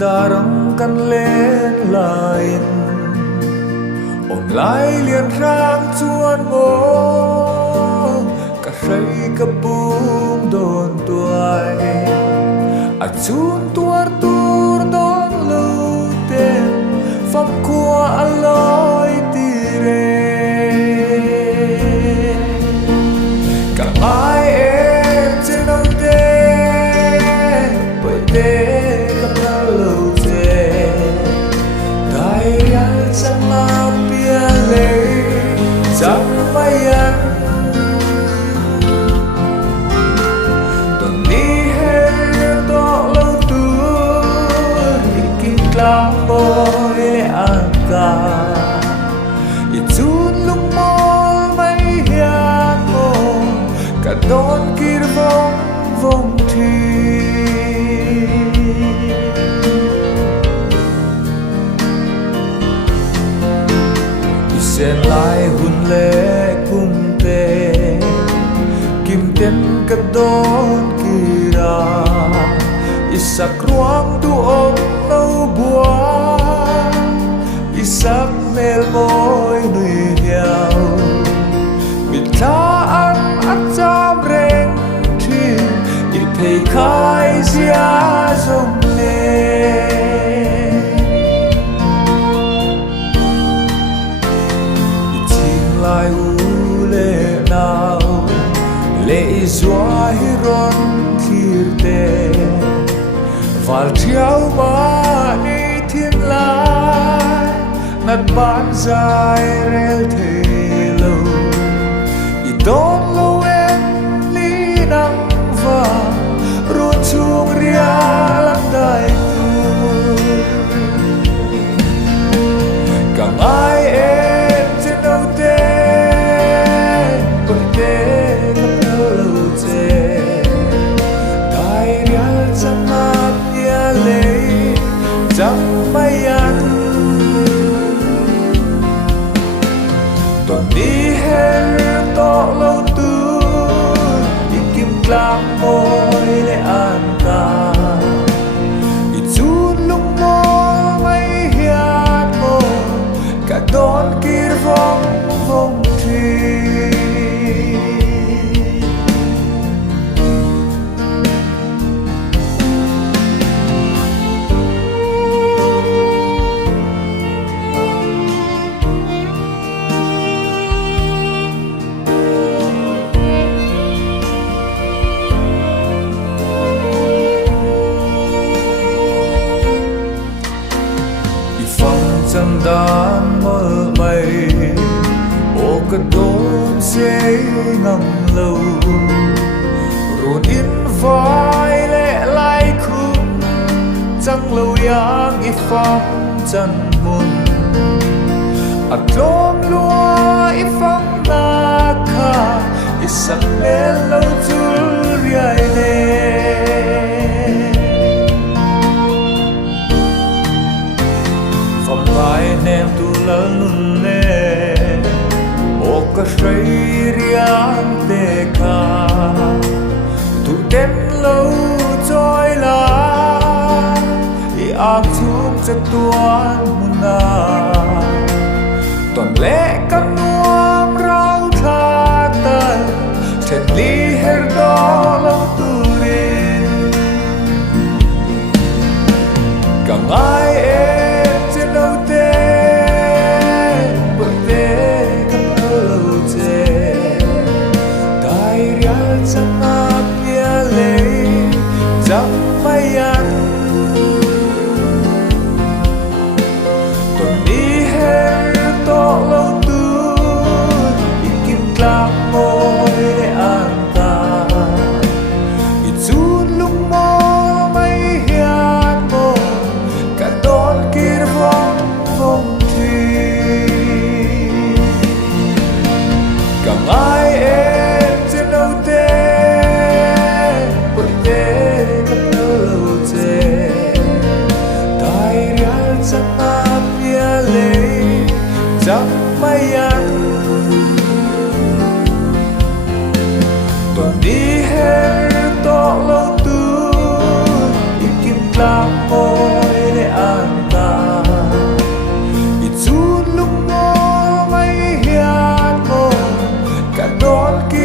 darang kan lên lại ôm lại liền rang chuan ngô cả say cả bùm đồn tuổi à chun tuar tur đón lưu tên phong qua aloi tire cả ai em trên ông đê bởi đê gặp nhau lâu thế đại ăn chẳng làm bia lệ chẳng may ăn tuần đi hết đó lâu tuổi kinh làm môi lệ ăn cả ít chút lúc môi mấy hiền môi cả đón kia vòng vòng thi sen lại hun lệ cung tê kim tên cả đón kia isak ruang tu ôm nâu bùa isak mel môi nuôi nhau bị tha ăn ăn chăm rèn thi ít thấy khai zia rong lệ lại u lệ nào lệ doa hiron thir te val thiau ba ni thiên lai nat ban dài rel the lo I don lo en li nang va ru chung ria lang dai tu càng ai em trên đâu te chẳng may ăn tuần đi hết to lâu tư đi kim clang môi để ăn cả ít chút lúc mơ mấy hiền mơ cả đón kia vòng vòng thi chân đan mơ mây ô cất đốn dễ ngầm lâu ruột in vai lệ lại khung chẳng lâu yang i phong chân môn ắt lom lúa i phong na kha i sắc lên lâu chul riai lệ vai nem tu lân nè ô cả say riang tê ca tu tên lâu trôi la i ác chung cho tuan muna toàn lẽ căn nuông rau tha tay trên ly her đó lâu tu rin càng ai em đâu te bởi te các lâu te tai ria chẳng áp bia lệ chẳng may ăn tuần đi hết to lâu tư đi kim clang môi để ăn cả ít chút lúc mơ mấy hiền mơ cả đón kia vòng thi càng ai em trên đâu te bởi te gặp lâu te tai ria chẳng áp bia lệ chẳng may ăn tuần đi hết to lâu tư đi kim clang môi con kia